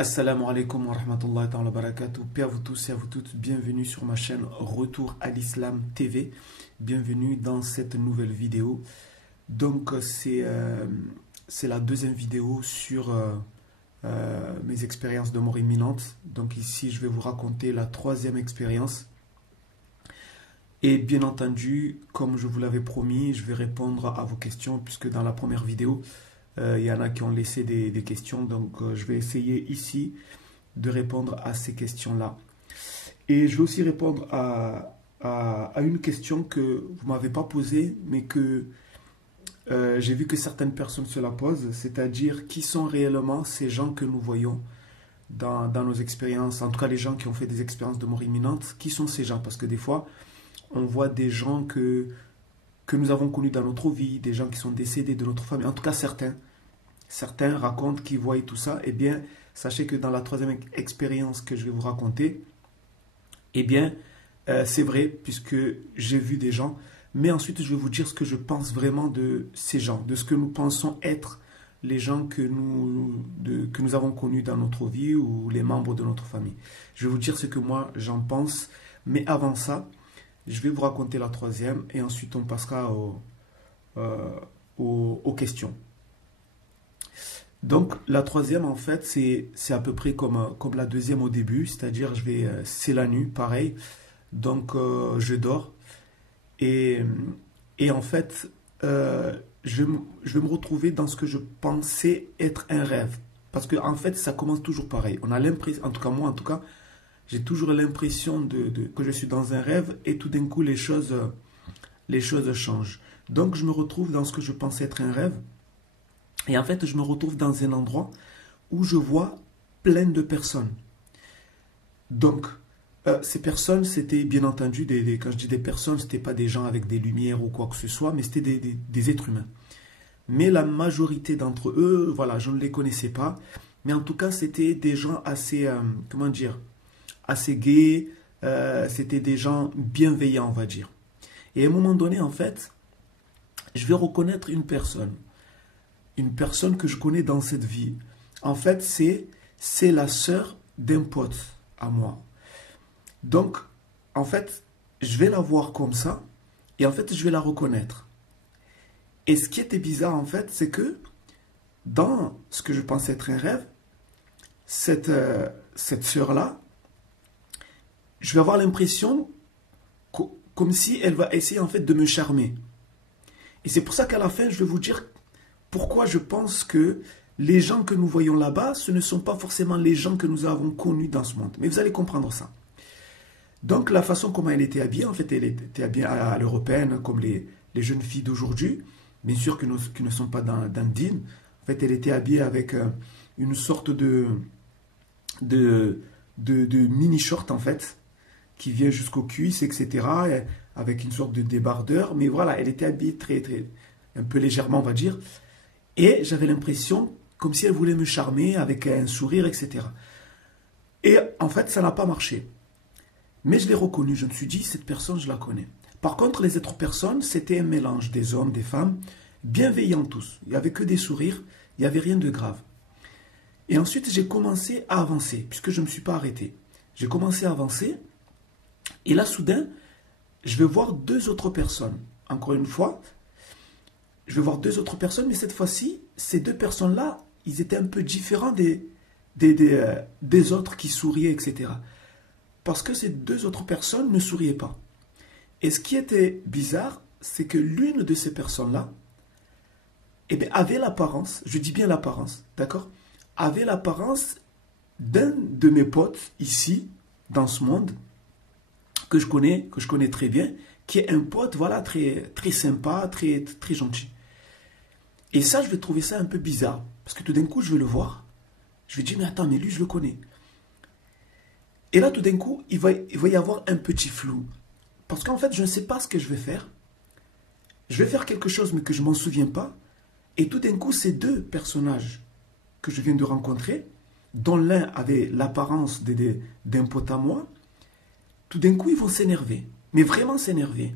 Assalamu alaikum wa rahmatullahi wa barakatuh. Paix à vous tous et à vous toutes. Bienvenue sur ma chaîne Retour à l'Islam TV. Bienvenue dans cette nouvelle vidéo. Donc, c'est la deuxième vidéo sur mes expériences de mort imminente. Donc, ici, je vais vous raconter la troisième expérience. Et bien entendu, comme je vous l'avais promis, je vais répondre à vos questions puisque dans la première vidéo, il y en a qui ont laissé des questions, donc je vais essayer ici de répondre à ces questions-là. Et je vais aussi répondre à une question que vous ne m'avez pas posée, mais que j'ai vu que certaines personnes se la posent, c'est-à-dire qui sont réellement ces gens que nous voyons dans nos expériences, en tout cas les gens qui ont fait des expériences de mort imminente, qui sont ces gens? Parce que des fois, on voit des gens que nous avons connus dans notre vie, des gens qui sont décédés de notre famille, en tout cas certains racontent qu'ils voient tout ça. Eh bien, sachez que dans la troisième expérience que je vais vous raconter, eh bien, c'est vrai, puisque j'ai vu des gens, mais ensuite je vais vous dire ce que je pense vraiment de ces gens, de ce que nous pensons être les gens que nous avons connus dans notre vie ou les membres de notre famille. Je vais vous dire ce que moi j'en pense, mais avant ça, je vais vous raconter la troisième et ensuite on passera aux questions. Donc la troisième en fait c'est à peu près comme la deuxième au début, c'est-à-dire c'est la nuit, pareil, donc je dors et, et en fait je vais me retrouver dans ce que je pensais être un rêve. Parce que en fait ça commence toujours pareil, on a l'impression, en tout cas moi en tout cas, j'ai toujours l'impression que je suis dans un rêve et tout d'un coup les choses changent. Donc je me retrouve dans ce que je pensais être un rêve et en fait je me retrouve dans un endroit où je vois plein de personnes. Donc ces personnes c'était bien entendu, quand je dis des personnes, c'était pas des gens avec des lumières ou quoi que ce soit, mais c'était des êtres humains. Mais la majorité d'entre eux, voilà, je ne les connaissais pas, mais en tout cas c'était des gens assez, comment dire, assez gais, c'était des gens bienveillants, on va dire. Et à un moment donné, en fait, je vais reconnaître une personne que je connais dans cette vie. En fait, c'est la sœur d'un pote à moi. Donc, en fait, je vais la voir comme ça, et en fait, je vais la reconnaître. Et ce qui était bizarre, en fait, c'est que dans ce que je pensais être un rêve, cette sœur-là, je vais avoir l'impression comme si elle va essayer en fait de me charmer. Et c'est pour ça qu'à la fin, je vais vous dire pourquoi je pense que les gens que nous voyons là-bas, ce ne sont pas forcément les gens que nous avons connus dans ce monde. Mais vous allez comprendre ça. Donc la façon comment elle était habillée, en fait, elle était habillée à l'européenne, comme les jeunes filles d'aujourd'hui, bien sûr qui ne sont pas dans le din. En fait, elle était habillée avec une sorte de mini-short, en fait, qui vient jusqu'aux cuisses, etc., avec une sorte de débardeur. Mais voilà, elle était habillée un peu légèrement, on va dire. Et j'avais l'impression comme si elle voulait me charmer avec un sourire, etc. Et en fait, ça n'a pas marché. Mais je l'ai reconnue, je me suis dit, cette personne, je la connais. Par contre, les autres personnes, c'était un mélange des hommes, des femmes, bienveillants tous. Il n'y avait que des sourires, il n'y avait rien de grave. Et ensuite, j'ai commencé à avancer, puisque je ne me suis pas arrêté. J'ai commencé à avancer, et là, soudain, je vais voir deux autres personnes. Encore une fois, je vais voir deux autres personnes, mais cette fois-ci, ces deux personnes-là, ils étaient un peu différents des autres qui souriaient, etc. Parce que ces deux autres personnes ne souriaient pas. Et ce qui était bizarre, c'est que l'une de ces personnes-là, eh bien, avait l'apparence, je dis bien l'apparence, d'accord, avait l'apparence d'un de mes potes ici, dans ce monde, que je connais très bien, qui est un pote, voilà, très, très sympa, très, très gentil. Et ça, je vais trouver ça un peu bizarre, parce que tout d'un coup, je vais le voir, je vais dire, mais attends, mais lui, je le connais. Et là, tout d'un coup, il va y avoir un petit flou. Parce qu'en fait, je ne sais pas ce que je vais faire. Je vais faire quelque chose, mais que je ne m'en souviens pas. Et tout d'un coup, ces deux personnages que je viens de rencontrer, dont l'un avait l'apparence d'un pote à moi, tout d'un coup, ils vont s'énerver. Mais vraiment s'énerver.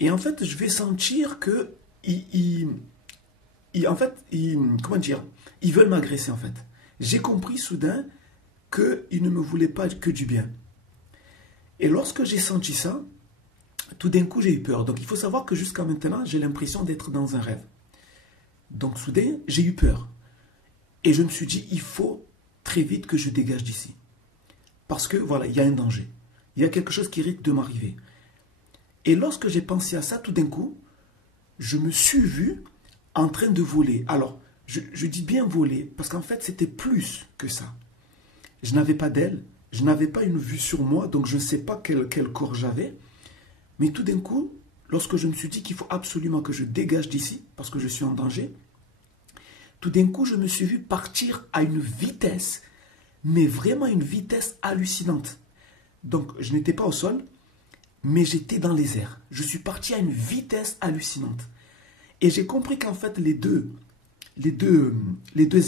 Et en fait, je vais sentir que comment dire, ils veulent m'agresser en fait. j'ai compris soudain qu'il ne me voulait pas que du bien. Et lorsque j'ai senti ça, tout d'un coup, j'ai eu peur. Donc, il faut savoir que jusqu'à maintenant, j'ai l'impression d'être dans un rêve. Donc, soudain, j'ai eu peur. Et je me suis dit, il faut très vite que je dégage d'ici. Parce que, voilà, il y a un danger. Il y a quelque chose qui risque de m'arriver. Et lorsque j'ai pensé à ça, tout d'un coup, je me suis vu en train de voler. Alors, je dis bien voler, parce qu'en fait, c'était plus que ça. Je n'avais pas d'aile, je n'avais pas une vue sur moi, donc je ne sais pas quel corps j'avais. Mais tout d'un coup, lorsque je me suis dit qu'il faut absolument que je dégage d'ici, parce que je suis en danger, tout d'un coup, je me suis vu partir à une vitesse, mais vraiment une vitesse hallucinante. Donc, je n'étais pas au sol, mais j'étais dans les airs. Je suis parti à une vitesse hallucinante. Et j'ai compris qu'en fait, les deux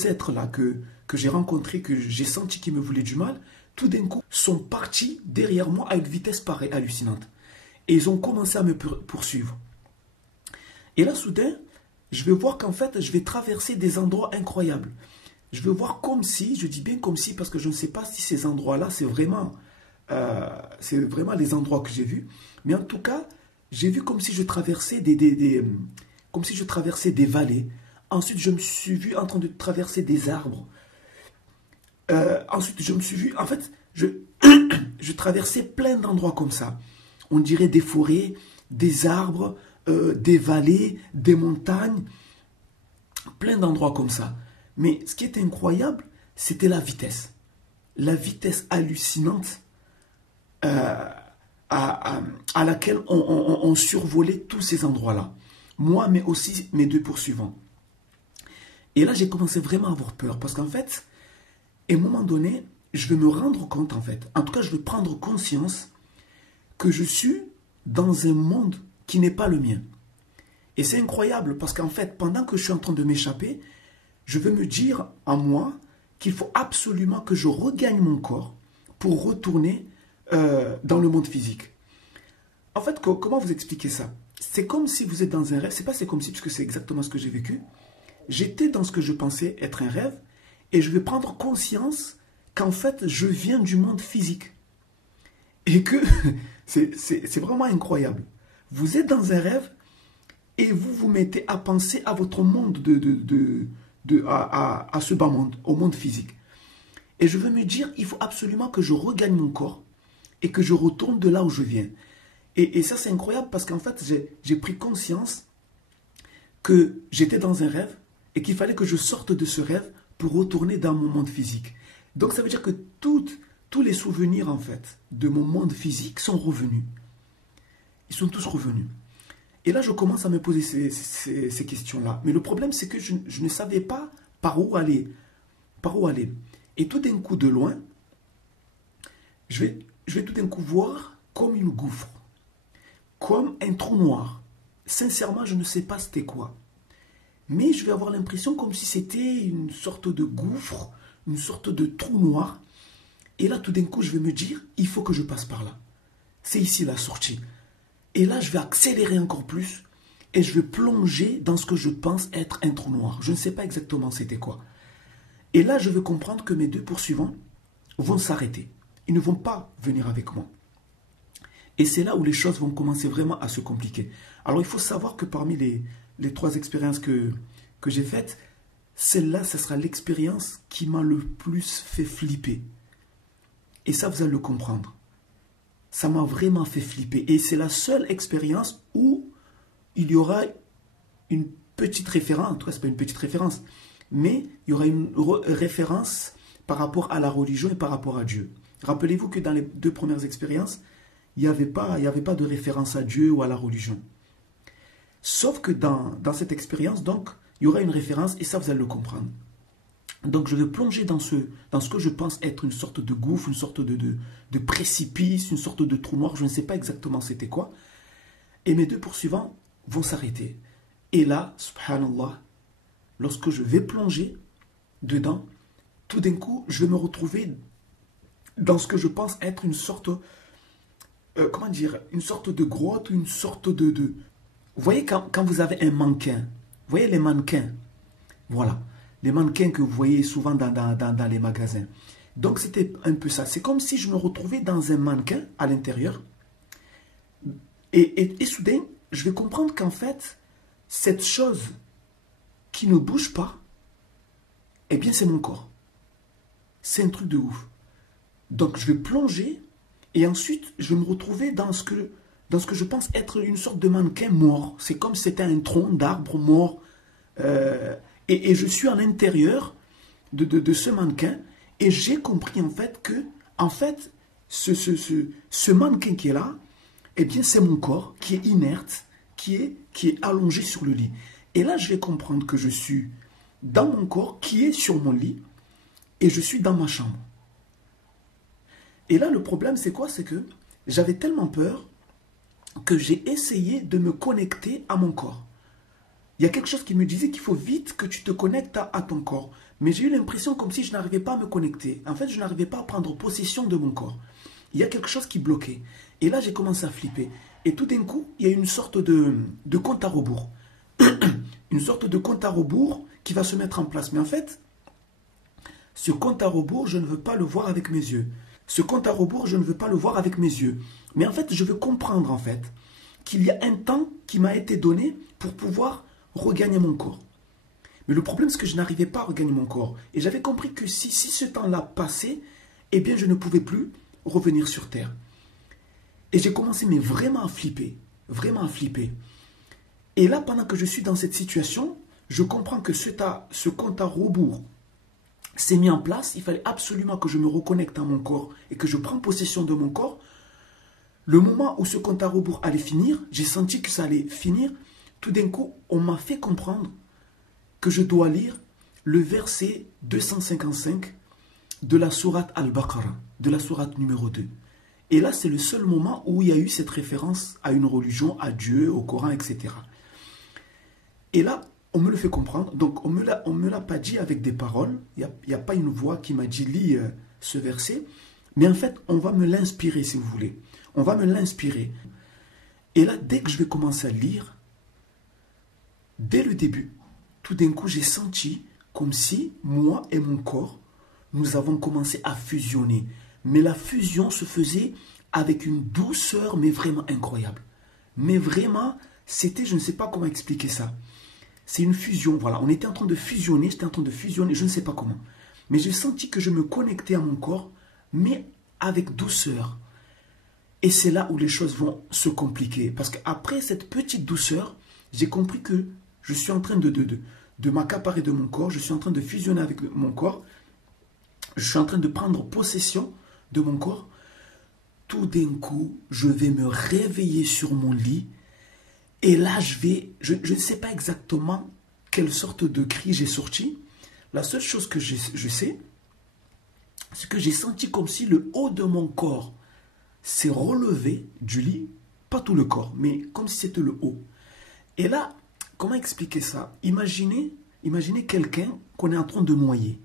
êtres-là que j'ai rencontrés, que j'ai senti qu'ils me voulaient du mal, tout d'un coup, sont partis derrière moi à une vitesse pareille, hallucinante. Et ils ont commencé à me poursuivre. Et là, soudain, je vais voir qu'en fait, je vais traverser des endroits incroyables. Je vais voir comme si, je dis bien comme si, parce que je ne sais pas si ces endroits-là, c'est vraiment les endroits que j'ai vus. Mais en tout cas, j'ai vu comme si je traversais comme si je traversais des vallées. Ensuite, je me suis vu en train de traverser des arbres. Ensuite, je me suis vu, en fait, je traversais plein d'endroits comme ça. On dirait des forêts, des arbres, des vallées, des montagnes, plein d'endroits comme ça. Mais ce qui était incroyable, c'était la vitesse. La vitesse hallucinante à laquelle on survolait tous ces endroits-là. Moi, mais aussi mes deux poursuivants. Et là, j'ai commencé vraiment à avoir peur. Parce qu'en fait, à un moment donné, je vais me rendre compte, en fait. En tout cas, je vais prendre conscience que je suis dans un monde qui n'est pas le mien. Et c'est incroyable parce qu'en fait, pendant que je suis en train de m'échapper, je vais me dire en moi qu'il faut absolument que je regagne mon corps pour retourner dans le monde physique. En fait, comment vous expliquer ça? C'est comme si vous êtes dans un rêve. C'est pas c'est comme si, puisque c'est exactement ce que j'ai vécu. J'étais dans ce que je pensais être un rêve et je vais prendre conscience qu'en fait, je viens du monde physique. Et que c'est vraiment incroyable. Vous êtes dans un rêve et vous vous mettez à penser à votre monde, à ce bas monde, au monde physique. Et je veux me dire, il faut absolument que je regagne mon corps et que je retourne de là où je viens. Et ça, c'est incroyable parce qu'en fait, j'ai pris conscience que j'étais dans un rêve et qu'il fallait que je sorte de ce rêve pour retourner dans mon monde physique. Donc, ça veut dire que tous les souvenirs, en fait, de mon monde physique sont revenus. Ils sont tous revenus. Et là, je commence à me poser ces questions-là. Mais le problème, c'est que je ne savais pas par où aller. Par où aller. Et tout d'un coup, de loin, je vais tout d'un coup voir comme une gouffre. Comme un trou noir. Sincèrement, je ne sais pas c'était quoi. Mais je vais avoir l'impression comme si c'était une sorte de gouffre, une sorte de trou noir. Et là, tout d'un coup, je vais me dire, il faut que je passe par là. C'est ici la sortie. Et là, je vais accélérer encore plus et je vais plonger dans ce que je pense être un trou noir. Je ne sais pas exactement c'était quoi. Et là, je vais comprendre que mes deux poursuivants vont s'arrêter. Ils ne vont pas venir avec moi. Et c'est là où les choses vont commencer vraiment à se compliquer. Alors, il faut savoir que parmi les trois expériences que j'ai faites, celle-là, ce sera l'expérience qui m'a le plus fait flipper. Et ça, vous allez le comprendre. Ça m'a vraiment fait flipper. Et c'est la seule expérience où il y aura une petite référence. En tout cas, ce n'est pas une petite référence. Mais il y aura une référence par rapport à la religion et par rapport à Dieu. Rappelez-vous que dans les deux premières expériences, il n'y avait pas de référence à Dieu ou à la religion. Sauf que dans cette expérience, donc, il y aura une référence et ça, vous allez le comprendre. Donc, je vais plonger dans ce que je pense être une sorte de gouffre, une sorte de précipice, une sorte de trou noir. Je ne sais pas exactement c'était quoi. Et mes deux poursuivants vont s'arrêter. Et là, subhanallah, lorsque je vais plonger dedans, tout d'un coup, je vais me retrouver dans ce que je pense être une sorte, une sorte de grotte, une sorte Vous voyez quand vous avez un mannequin, vous voyez les mannequins, voilà. les mannequins que vous voyez souvent dans les magasins. Donc c'était un peu ça. C'est comme si je me retrouvais dans un mannequin à l'intérieur. Et soudain, je vais comprendre qu'en fait, cette chose qui ne bouge pas, eh bien c'est mon corps. C'est un truc de ouf. Donc je vais plonger et ensuite je vais me retrouver dans ce que je pense être une sorte de mannequin mort. C'est comme si c'était un tronc d'arbre mort. Et je suis à l'intérieur de ce mannequin et j'ai compris en fait que ce mannequin qui est là, eh bien c'est mon corps qui est inerte, qui est allongé sur le lit. Et là je vais comprendre que je suis dans mon corps qui est sur mon lit et je suis dans ma chambre. Et là le problème c'est quoi? C'est que j'avais tellement peur que j'ai essayé de me connecter à mon corps. Il y a quelque chose qui me disait qu'il faut vite que tu te connectes à ton corps. Mais j'ai eu l'impression comme si je n'arrivais pas à me connecter. En fait, je n'arrivais pas à prendre possession de mon corps. Il y a quelque chose qui bloquait. Et là, j'ai commencé à flipper. Et tout d'un coup, il y a une sorte de compte à rebours. Une sorte de compte à rebours qui va se mettre en place. Mais en fait, ce compte à rebours, je ne veux pas le voir avec mes yeux. Ce compte à rebours, je ne veux pas le voir avec mes yeux. Mais en fait, je veux comprendre en fait qu'il y a un temps qui m'a été donné pour pouvoir regagner mon corps. Mais le problème, c'est que je n'arrivais pas à regagner mon corps. Et j'avais compris que si ce temps-là passait, eh bien, je ne pouvais plus revenir sur Terre. Et j'ai commencé, mais vraiment à flipper. Vraiment à flipper. Et là, pendant que je suis dans cette situation, je comprends que ce compte à rebours s'est mis en place. Il fallait absolument que je me reconnecte à mon corps et que je prenne possession de mon corps. Le moment où ce compte à rebours allait finir, j'ai senti que ça allait finir. Tout d'un coup, on m'a fait comprendre que je dois lire le verset 255 de la sourate Al-Baqarah, de la sourate numéro 2. Et là, c'est le seul moment où il y a eu cette référence à une religion, à Dieu, au Coran, etc. Et là, on me le fait comprendre. Donc, on me l'a pas dit avec des paroles. Il n'y a pas une voix qui m'a dit « lis ce verset ». Mais en fait, on va me l'inspirer, si vous voulez. On va me l'inspirer. Et là, dès que je vais commencer à lire, dès le début, tout d'un coup, j'ai senti comme si moi et mon corps, nous avons commencé à fusionner. Mais la fusion se faisait avec une douceur, mais vraiment incroyable. Mais vraiment, c'était, je ne sais pas comment expliquer ça. C'est une fusion, voilà. On était en train de fusionner, j'étais en train de fusionner, je ne sais pas comment. Mais j'ai senti que je me connectais à mon corps, mais avec douceur. Et c'est là où les choses vont se compliquer. Parce qu'après cette petite douceur, j'ai compris que je suis en train de m'accaparer de mon corps, je suis en train de fusionner avec mon corps, je suis en train de prendre possession de mon corps. Tout d'un coup, je vais me réveiller sur mon lit et là, je ne sais pas exactement quelle sorte de cri j'ai sorti. La seule chose que je sais, c'est que j'ai senti comme si le haut de mon corps s'est relevé du lit, pas tout le corps, mais comme si c'était le haut. Et là, comment expliquer ça? Imaginez quelqu'un qu'on est en train de noyer.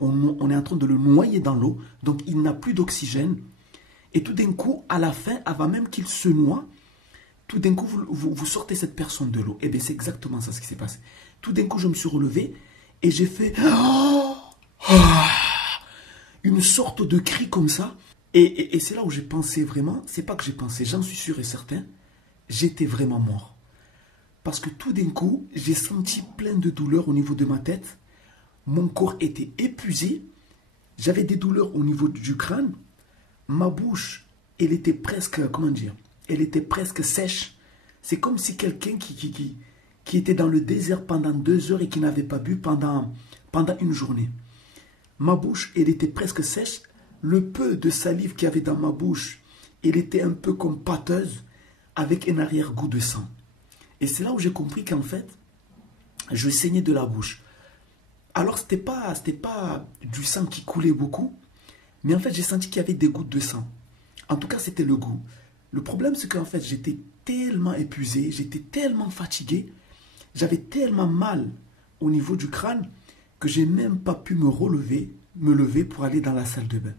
On est en train de le noyer dans l'eau, donc il n'a plus d'oxygène. Et tout d'un coup, à la fin, avant même qu'il se noie, tout d'un coup, vous sortez cette personne de l'eau. Et bien, c'est exactement ça ce qui s'est passé. Tout d'un coup, je me suis relevé et j'ai fait une sorte de cri comme ça. Et c'est là où j'ai pensé vraiment, c'est pas que j'ai pensé, j'en suis sûr et certain, j'étais vraiment mort. Parce que tout d'un coup, j'ai senti plein de douleurs au niveau de ma tête. Mon corps était épuisé. J'avais des douleurs au niveau du crâne. Ma bouche, elle était presque, comment dire, elle était presque sèche. C'est comme si quelqu'un qui était dans le désert pendant 2 heures et qui n'avait pas bu pendant une journée. Ma bouche, elle était presque sèche. Le peu de salive qu'il y avait dans ma bouche, elle était un peu comme pâteuse, avec un arrière-goût de sang. Et c'est là où j'ai compris qu'en fait, je saignais de la bouche. Alors, c'était pas du sang qui coulait beaucoup, mais en fait, j'ai senti qu'il y avait des gouttes de sang. En tout cas, c'était le goût. Le problème, c'est qu'en fait, j'étais tellement épuisé, j'étais tellement fatigué, j'avais tellement mal au niveau du crâne que j'ai même pas pu me lever pour aller dans la salle de bain.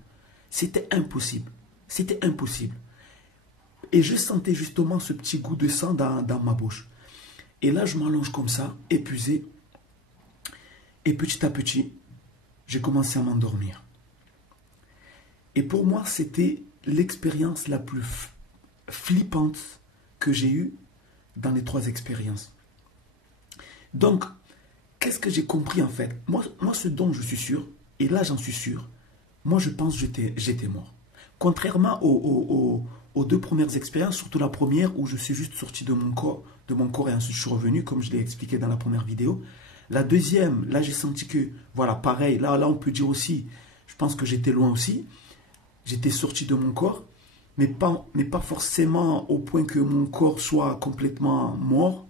C'était impossible. C'était impossible. Et je sentais justement ce petit goût de sang dans ma bouche. Et là, je m'allonge comme ça, épuisé. Et petit à petit, j'ai commencé à m'endormir. Et pour moi, c'était l'expérience la plus flippante que j'ai eue dans les 3 expériences. Donc, qu'est-ce que j'ai compris en fait? Moi, ce dont je suis sûr, et là j'en suis sûr, moi je pense que j'étais mort. Contrairement aux 2 premières expériences, surtout la première où je suis juste sorti de mon corps et ensuite je suis revenu, comme je l'ai expliqué dans la première vidéo. La deuxième, là j'ai senti que, voilà, pareil, là on peut dire aussi, je pense que j'étais loin aussi. J'étais sorti de mon corps, mais pas forcément au point que mon corps soit complètement mort.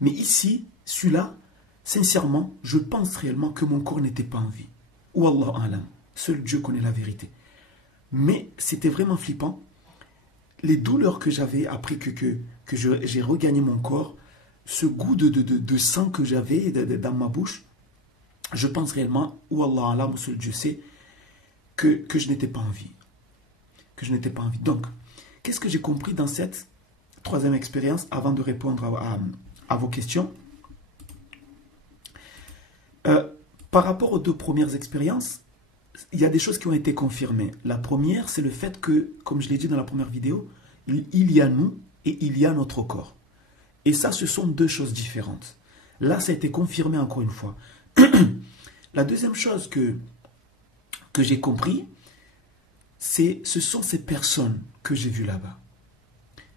Mais ici, celui-là, sincèrement, je pense réellement que mon corps n'était pas en vie. Ou Allah alam, seul Dieu connaît la vérité. Mais c'était vraiment flippant. Les douleurs que j'avais après que j'ai regagné mon corps, ce goût de sang que j'avais dans ma bouche, je pense réellement, ou Allah alam, seul Dieu sait, que je n'étais pas en vie. Que je n'étais pas en vie. Donc, qu'est-ce que j'ai compris dans cette 3e expérience avant de répondre à vos questions? Par rapport aux 2 premières expériences, il y a des choses qui ont été confirmées. La première, c'est le fait que, comme je l'ai dit dans la première vidéo, il y a nous et il y a notre corps. Et ça, ce sont 2 choses différentes. Là, ça a été confirmé encore une fois. La deuxième chose que j'ai compris, ce sont ces personnes que j'ai vues là-bas.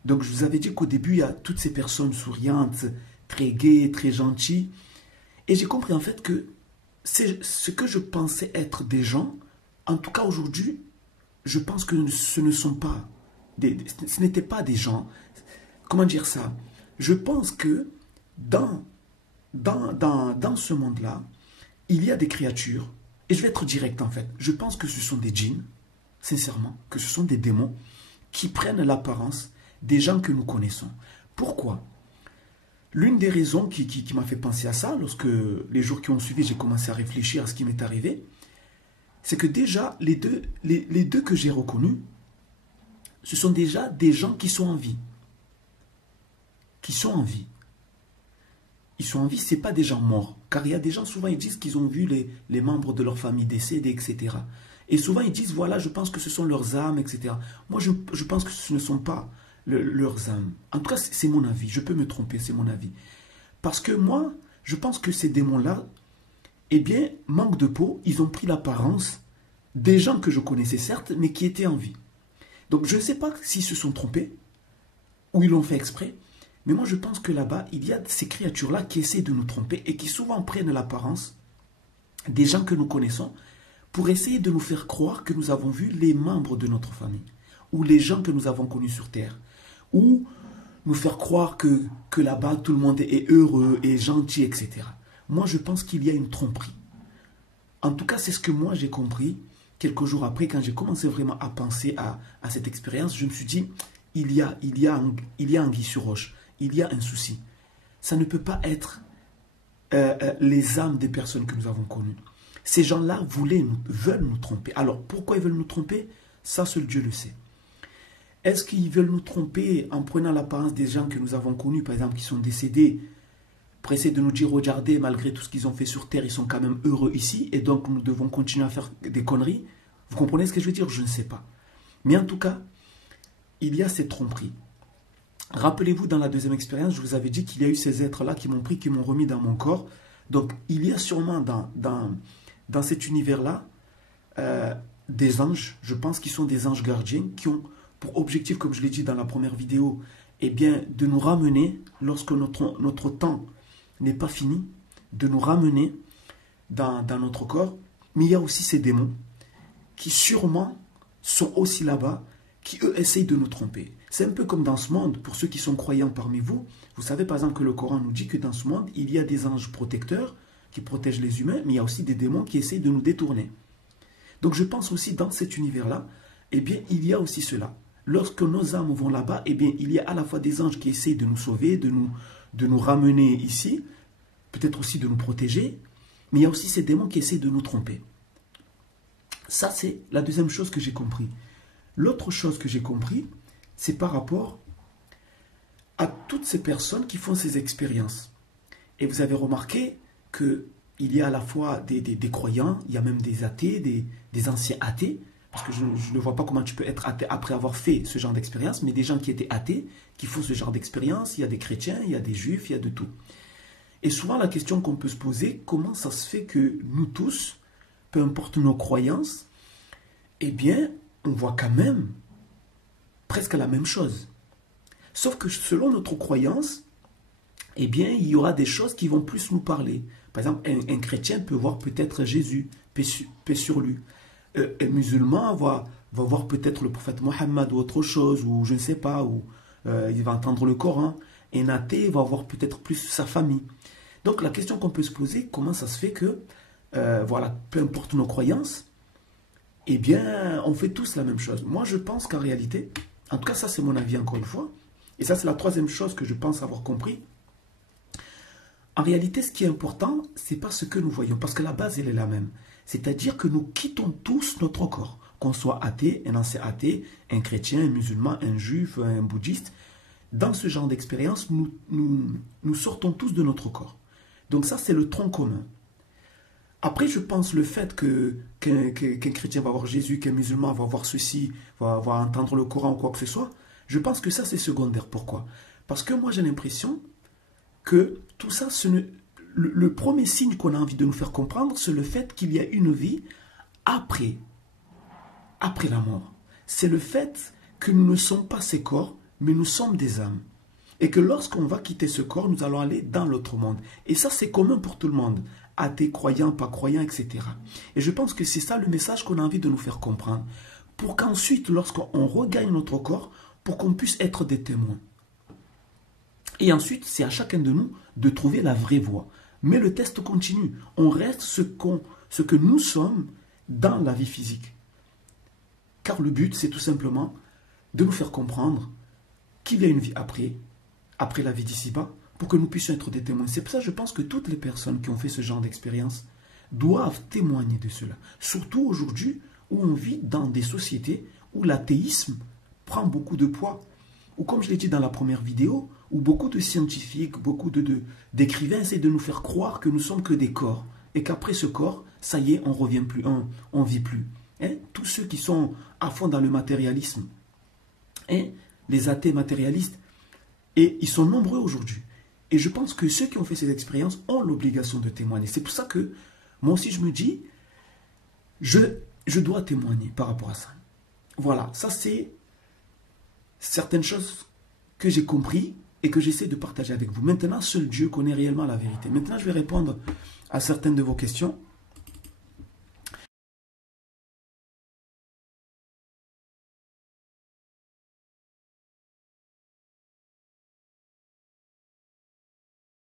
Donc, je vous avais dit qu'au début, il y a toutes ces personnes souriantes, très gaies, très gentilles. Et j'ai compris en fait que c'est ce que je pensais être des gens, en tout cas aujourd'hui, je pense que ce ne sont pas, ce n'étaient pas des gens. Comment dire ça? Je pense que dans ce monde-là, il y a des créatures, et je vais être direct en fait, je pense que ce sont des djinns, sincèrement, que ce sont des démons qui prennent l'apparence des gens que nous connaissons. Pourquoi? L'une des raisons qui m'a fait penser à ça, lorsque les jours qui ont suivi, j'ai commencé à réfléchir à ce qui m'est arrivé, c'est que déjà, les deux que j'ai reconnus, ce sont déjà des gens qui sont en vie. Qui sont en vie. Ils sont en vie, ce n'est pas des gens morts. Car il y a des gens, souvent, ils disent qu'ils ont vu les membres de leur famille décédés, etc. Et souvent, ils disent, voilà, je pense que ce sont leurs âmes, etc. Moi, je pense que ce ne sont pas leurs âmes. En tout cas, c'est mon avis. Je peux me tromper, c'est mon avis. Parce que moi, je pense que ces démons-là, eh bien, manque de peau, ils ont pris l'apparence des gens que je connaissais, certes, mais qui étaient en vie. Donc, je ne sais pas s'ils se sont trompés ou ils l'ont fait exprès. Mais moi, je pense que là-bas, il y a ces créatures-là qui essaient de nous tromper et qui souvent prennent l'apparence des gens que nous connaissons pour essayer de nous faire croire que nous avons vu les membres de notre famille ou les gens que nous avons connus sur Terre, ou nous faire croire que là-bas, tout le monde est heureux et gentil, etc. Moi, je pense qu'il y a une tromperie. En tout cas, c'est ce que moi, j'ai compris quelques jours après, quand j'ai commencé vraiment à penser à cette expérience. Je me suis dit, il y a anguille sur roche. Il y a un souci. Ça ne peut pas être les âmes des personnes que nous avons connues. Ces gens-là veulent nous tromper. Alors, pourquoi ils veulent nous tromper? Ça, seul Dieu le sait. Est-ce qu'ils veulent nous tromper en prenant l'apparence des gens que nous avons connus, par exemple, qui sont décédés, pour essayer de nous dire, regardez, malgré tout ce qu'ils ont fait sur Terre, ils sont quand même heureux ici, et donc nous devons continuer à faire des conneries? Vous comprenez ce que je veux dire? Je ne sais pas. Mais en tout cas, il y a cette tromperie. Rappelez-vous, dans la deuxième expérience, je vous avais dit qu'il y a eu ces êtres-là qui m'ont pris, qui m'ont remis dans mon corps. Donc, il y a sûrement dans cet univers-là des anges, je pense qu'ils sont des anges gardiens, qui ont pour objectif, comme je l'ai dit dans la première vidéo, eh bien, de nous ramener, lorsque notre temps n'est pas fini, de nous ramener dans notre corps. Mais il y a aussi ces démons qui sûrement sont aussi là-bas, qui eux essayent de nous tromper. C'est un peu comme dans ce monde, pour ceux qui sont croyants parmi vous, vous savez par exemple que le Coran nous dit que dans ce monde, il y a des anges protecteurs qui protègent les humains, mais il y a aussi des démons qui essayent de nous détourner. Donc je pense aussi dans cet univers-là, eh bien il y a aussi cela. Lorsque nos âmes vont là-bas, eh bien il y a à la fois des anges qui essayent de nous sauver, de nous ramener ici, peut-être aussi de nous protéger, mais il y a aussi ces démons qui essayent de nous tromper. Ça, c'est la deuxième chose que j'ai compris. L'autre chose que j'ai compris, c'est par rapport à toutes ces personnes qui font ces expériences. Et vous avez remarqué que il y a à la fois des croyants, il y a même des athées, des anciens athées, parce que je ne vois pas comment tu peux être athée après avoir fait ce genre d'expérience, mais des gens qui étaient athées, qui font ce genre d'expérience, il y a des chrétiens, il y a des juifs, il y a de tout. Et souvent la question qu'on peut se poser, comment ça se fait que nous tous, peu importe nos croyances, eh bien, on voit quand même presque la même chose. Sauf que selon notre croyance, eh bien, il y aura des choses qui vont plus nous parler. Par exemple, un chrétien peut voir peut-être Jésus, paix sur lui. Un musulman va voir peut-être le prophète Mohammed ou autre chose, ou je ne sais pas, ou il va entendre le Coran. Un athée va voir peut-être plus sa famille. Donc la question qu'on peut se poser, comment ça se fait que, voilà, peu importe nos croyances, eh bien, on fait tous la même chose. Moi, je pense qu'en réalité, en tout cas, ça c'est mon avis encore une fois, et ça c'est la troisième chose que je pense avoir compris. En réalité, ce qui est important, c'est pas ce que nous voyons, parce que la base, elle est la même. C'est-à-dire que nous quittons tous notre corps, qu'on soit athée, un ancien athée, un chrétien, un musulman, un juif, un bouddhiste. Dans ce genre d'expérience, nous sortons tous de notre corps. Donc ça, c'est le tronc commun. Après, je pense le fait qu'un chrétien va voir Jésus, qu'un musulman va voir ceci, va entendre le Coran ou quoi que ce soit, je pense que ça, c'est secondaire. Pourquoi? Parce que moi, j'ai l'impression que tout ça, le premier signe qu'on a envie de nous faire comprendre, c'est le fait qu'il y a une vie après la mort. C'est le fait que nous ne sommes pas ces corps, mais nous sommes des âmes. Et que lorsqu'on va quitter ce corps, nous allons aller dans l'autre monde. Et ça, c'est commun pour tout le monde. Athées, croyants, pas croyants, etc. Et je pense que c'est ça le message qu'on a envie de nous faire comprendre. Pour qu'ensuite, lorsqu'on regagne notre corps, pour qu'on puisse être des témoins. Et ensuite, c'est à chacun de nous de trouver la vraie voie. Mais le test continue. On reste ce que nous sommes dans la vie physique. Car le but, c'est tout simplement de nous faire comprendre qu'il y a une vie après la vie d'ici-bas, pour que nous puissions être des témoins. C'est pour ça que je pense que toutes les personnes qui ont fait ce genre d'expérience doivent témoigner de cela. Surtout aujourd'hui où on vit dans des sociétés où l'athéisme prend beaucoup de poids. Ou comme je l'ai dit dans la première vidéo, où beaucoup de scientifiques, beaucoup d'écrivains essaient de nous faire croire que nous sommes que des corps. Et qu'après ce corps, ça y est, on ne revient plus, on ne vit plus. Hein? Tous ceux qui sont à fond dans le matérialisme, hein? Les athées matérialistes, et ils sont nombreux aujourd'hui. Et je pense que ceux qui ont fait ces expériences ont l'obligation de témoigner. C'est pour ça que moi aussi je me dis, je dois témoigner par rapport à ça. Voilà, ça c'est certaines choses que j'ai compris et que j'essaie de partager avec vous. Maintenant, seul Dieu connaît réellement la vérité. Maintenant, je vais répondre à certaines de vos questions.